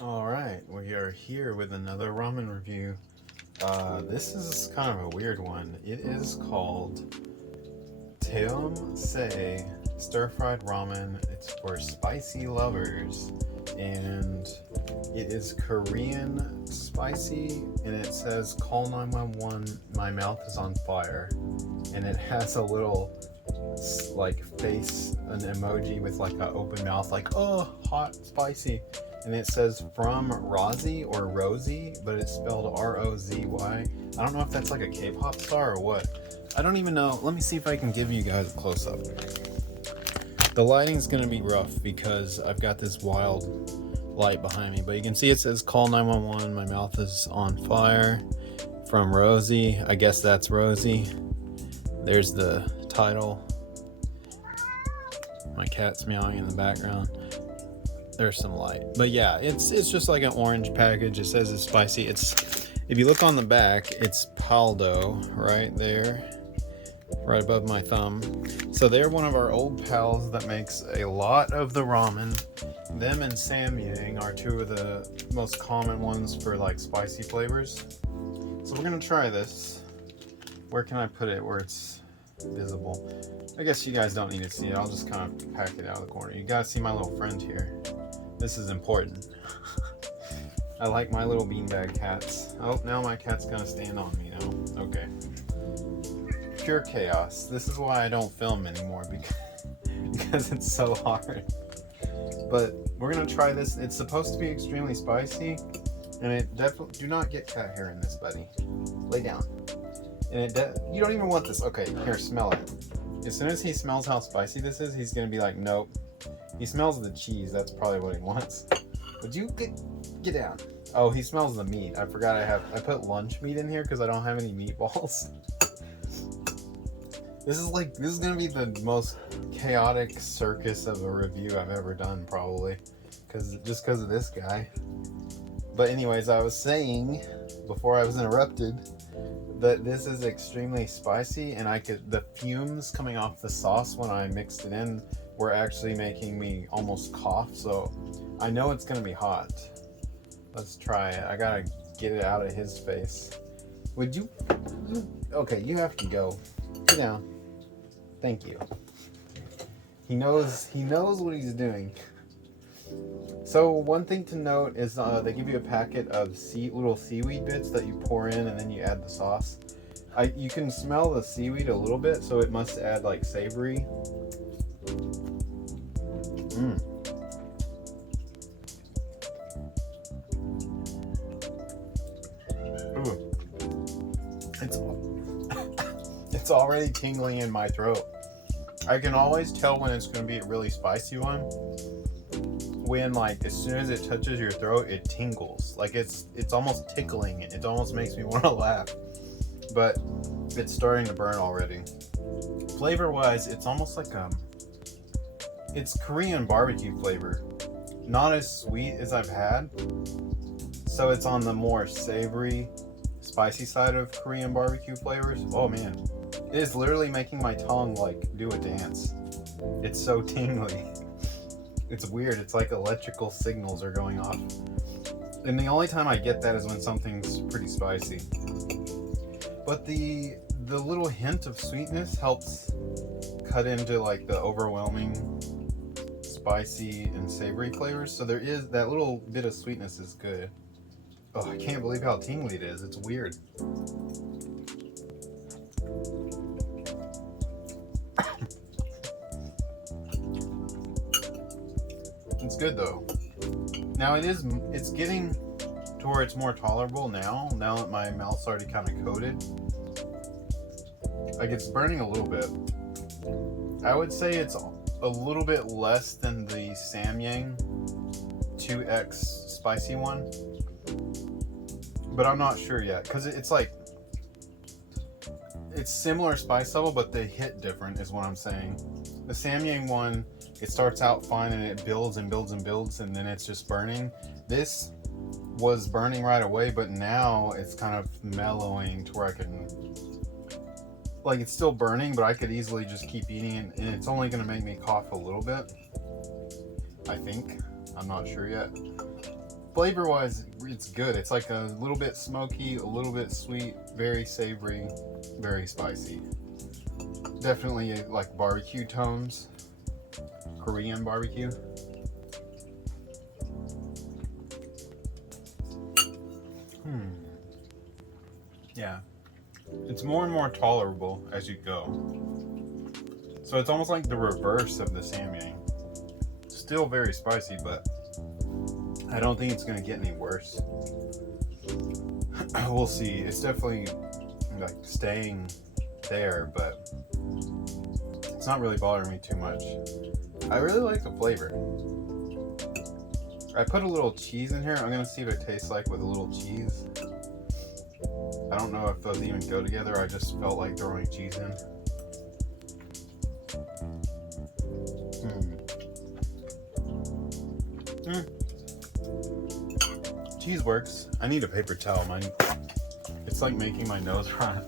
Alright, we are here with another ramen review. This is kind of a weird one. It is called Teum-Sae Stir Fried Ramen. It's for spicy lovers. And it is Korean spicy. And it says, "Call 911, my mouth is on fire." And it has a little like face, an emoji with like an open mouth, like, "Oh, hot, spicy." And it says from Rosie or Rosie, but it's spelled Rozy. I don't know if that's like a K-pop star or what. I don't even know. Let me see if I can give you guys a close-up. The lighting's gonna be rough because I've got this wild light behind me, but you can see it says "Call 911, my mouth is on fire." From Rosie. I guess that's Rosie. There's the title. My cat's meowing in the background. There's some light, but yeah, it's just like an orange package. It says it's spicy. If you look on the back, it's Paldo right there, right above my thumb. So they're one of our old pals that makes a lot of the ramen. Them and Samyang are two of the most common ones for like spicy flavors. So we're gonna try this. Where can I put it where it's visible? I guess you guys don't need to see it. I'll just kind of pack it out of the corner. You guys see my little friend here. This is important. I like my little beanbag cats. Oh, now my cat's gonna stand on me now. Okay. Pure chaos. This is why I don't film anymore, because it's so hard. But we're gonna try this. It's supposed to be extremely spicy, and it definitely, do not get cat hair in this, buddy. Lay down. And you don't even want this. Okay, here, smell it. As soon as he smells how spicy this is, he's gonna be like, nope. He smells the cheese. That's probably what he wants. Would you get down? Oh, he smells the meat. I forgot I put lunch meat in here because I don't have any meatballs. This is gonna be the most chaotic circus of a review I've ever done, probably, just because of this guy. But anyways, I was saying before I was interrupted that this is extremely spicy, and the fumes coming off the sauce when I mixed it in were actually making me almost cough, so I know it's gonna be hot. Let's try it. I gotta get it out of his face. Would you? Okay, you have to go. Get down. Thank you. He knows what he's doing. So one thing to note is they give you a packet of little seaweed bits that you pour in, and then you add the sauce. You can smell the seaweed a little bit, so it must add like savory. Ooh. It's already tingling in my throat. I can always tell when it's going to be a really spicy one. When like as soon as it touches your throat, it tingles. Like it's almost tickling. It almost makes me want to laugh. But it's starting to burn already. Flavor wise, it's almost like it's Korean barbecue flavor. Not as sweet as I've had. So it's on the more savory, spicy side of Korean barbecue flavors. Oh man. It is literally making my tongue like do a dance. It's so tingly. It's weird. It's like electrical signals are going off. And the only time I get that is when something's pretty spicy. But the little hint of sweetness helps cut into like the overwhelming spicy and savory flavors. So there is that little bit of sweetness is good. Oh, I can't believe how tingly it is. It's weird. It's good though. Now it's getting to where it's more tolerable now that my mouth's already kind of coated. Like it's burning a little bit. I would say it's a little bit less than the Samyang 2X spicy one. But I'm not sure yet, because it's like it's similar spice level, but they hit different is what I'm saying. The Samyang one, it starts out fine and it builds and builds and builds, and then it's just burning. This was burning right away, but now it's kind of mellowing to where I can, like, it's still burning, but I could easily just keep eating it, and it's only going to make me cough a little bit, I think. I'm not sure yet. flavor wise, it's good. It's like a little bit smoky, a little bit sweet, very savory, very spicy. Definitely like barbecue tones, Korean barbecue. Yeah, it's more and more tolerable as you go. So it's almost like the reverse of the Samyang. Still very spicy, but I don't think it's gonna get any worse. We'll see. It's definitely like staying there, but it's not really bothering me too much. I really like the flavor. I put a little cheese in here. I'm gonna see what it tastes like with a little cheese. I don't know if those even go together. I just felt like throwing cheese in. Cheese works. I need a paper towel. It's like making my nose run.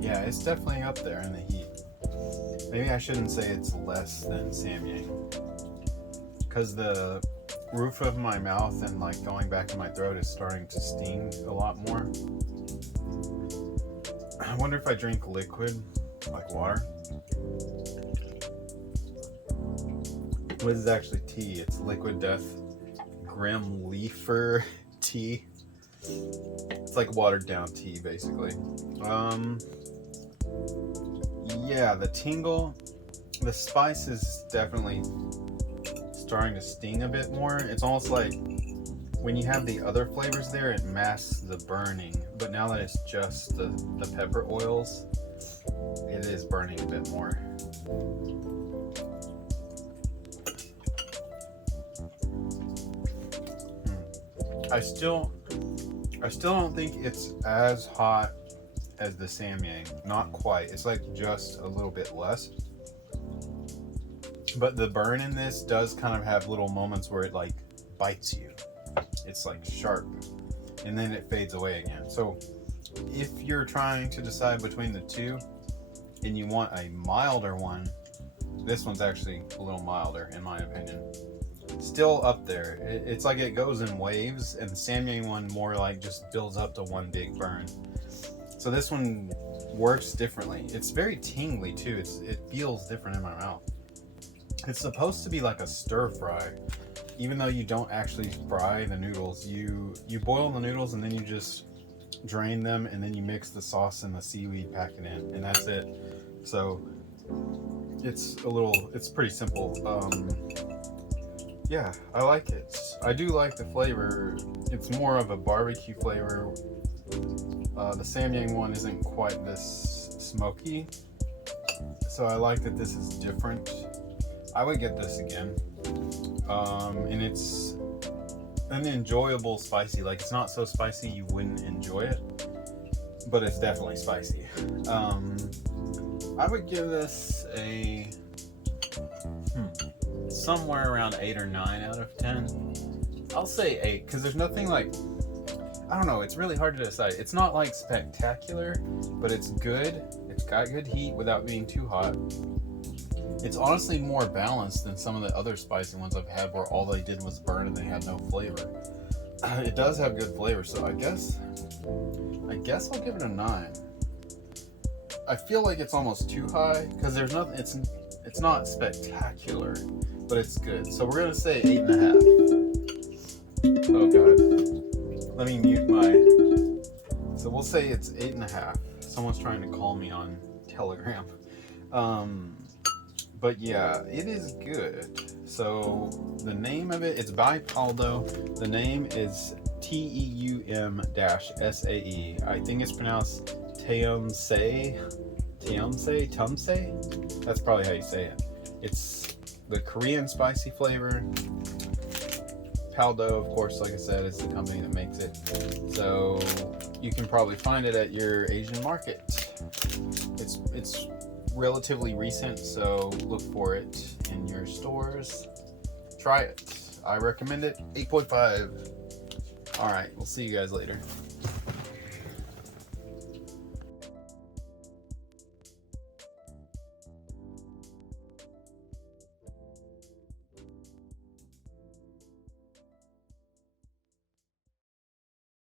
Yeah, it's definitely up there in the heat. Maybe I shouldn't say it's less than Samyang, because the roof of my mouth and like going back in my throat is starting to sting a lot more. I wonder if I drink liquid, like water. This is actually tea. It's Liquid Death Grim Leafer tea. It's like watered down tea, basically. Yeah, the tingle, the spice is definitely starting to sting a bit more. It's almost like when you have the other flavors there, it masks the burning. But now that it's just the pepper oils, it is burning a bit more. I still don't think it's as hot as the Samyang. Not quite. It's like just a little bit less. But the burn in this does kind of have little moments where it like bites you. It's like sharp. And then it fades away again. So if you're trying to decide between the two and you want a milder one, this one's actually a little milder in my opinion. Still up there. It's like it goes in waves, and the Samyang one more like just builds up to one big burn. So this one works differently. It's very tingly too. It feels different in my mouth. It's supposed to be like a stir fry, even though you don't actually fry the noodles. You boil the noodles and then you just drain them, and then you mix the sauce and the seaweed, pack it in, and that's it. So it's pretty simple. Yeah, I like it. I do like the flavor. It's more of a barbecue flavor. The Samyang one isn't quite this smoky, so I like that this is different. I would get this again. And it's an enjoyable spicy. Like, it's not so spicy you wouldn't enjoy it, but it's definitely spicy. I would give this a somewhere around 8 or 9 out of 10. I'll say 8 because there's nothing like, I don't know, it's really hard to decide. It's not like spectacular, but it's good. It's got good heat without being too hot. It's honestly more balanced than some of the other spicy ones I've had where all they did was burn and they had no flavor. It does have good flavor, so I guess I'll give it a 9. I feel like it's almost too high because there's nothing. It's not spectacular, but it's good. So we're gonna say 8.5. Oh god, let me mute my. So we'll say it's 8.5. Someone's trying to call me on Telegram. But yeah, it is good. So the name of it's by Paldo. The name is Teum-Sae. I think it's pronounced Teum-Sae. Teum-Sae? That's probably how you say it. It's the Korean spicy flavor. Paldo, of course, like I said, is the company that makes it. So you can probably find it at your Asian market. It's relatively recent, so look for it in your stores. Try it. I recommend it. 8.5. All right, we'll see you guys later.